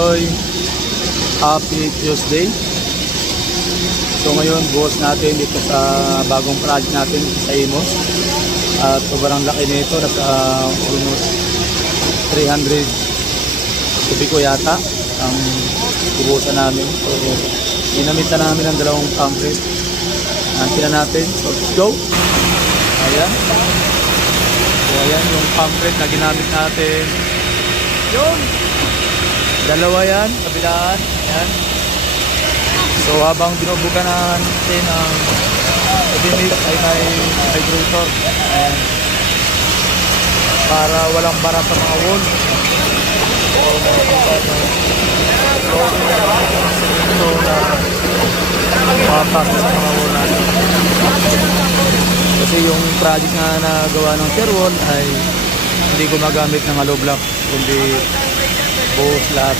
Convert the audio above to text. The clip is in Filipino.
Hoy, happy Tuesday. So ngayon buhos natin dito sa bagong project natin sa Imos. At sobrang laki nito, nasa almost 300 kubiko yata ang buhusan namin. So ginamit na namin ang dalawang concrete. Antin na natin. So let's go. Ayan. So ayan yung concrete na ginamit natin. Yun. Dalawa yan, kabilaan. Ayan. So habang binubuga natin ang edimix ay may vibrator. Ayan. Para walang bara sa mga wall. So makikita nyo. So na mapasok sa mga wall natin. Kasi yung project na nagawa ng shear wall ay hindi gumagamit ng hollow block, kundi buhos lahat.